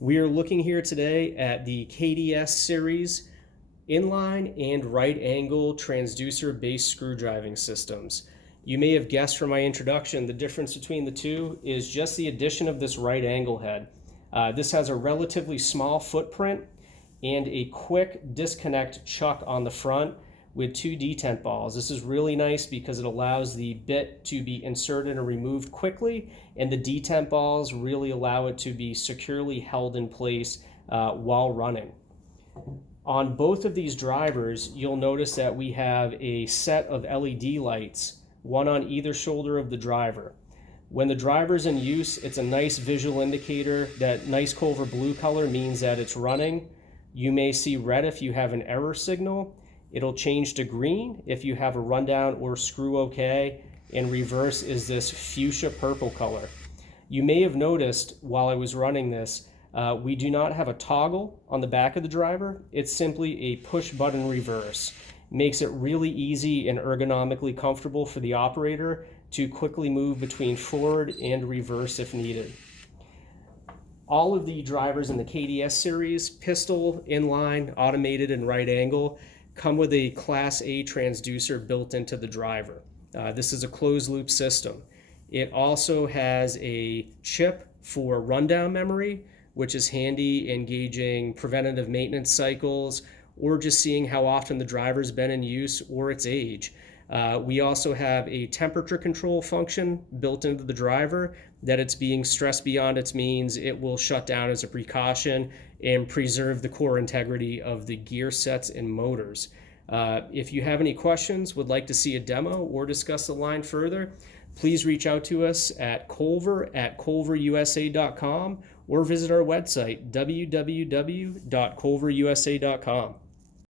We are looking here today at the KDS series inline and right angle transducer based screw driving systems. You may have guessed from my introduction the difference between the two is just the addition of this right angle head. This has a relatively small footprint and a quick disconnect chuck on the front with two detent balls. This is really nice because it allows the bit to be inserted and removed quickly, and the detent balls really allow it to be securely held in place while running. On both of these drivers, you'll notice that we have a set of LED lights, one on either shoulder of the driver. When the driver's in use, it's a nice visual indicator. That nice Kolver blue color means that it's running. You may see red if you have an error signal. It'll change to green if you have a rundown or screw okay, and reverse is this fuchsia purple color. You may have noticed while I was running this, we do not have a toggle on the back of the driver. It's simply a push button reverse. Makes it really easy and ergonomically comfortable for the operator to quickly move between forward and reverse if needed. All of the drivers in the KDS series, pistol, inline, automated, and right angle, come with a Class A transducer built into the driver. This is a closed loop system. It also has a chip for rundown memory, which is handy in gauging preventative maintenance cycles or just seeing how often the driver's been in use or its age. We also have a temperature control function built into the driver that it's being stressed beyond its means. It will shut down as a precaution and preserve the core integrity of the gear sets and motors. If you have any questions, would like to see a demo or discuss the line further, please reach out to us at kolver@kolverusa.com or visit our website www.kolverusa.com.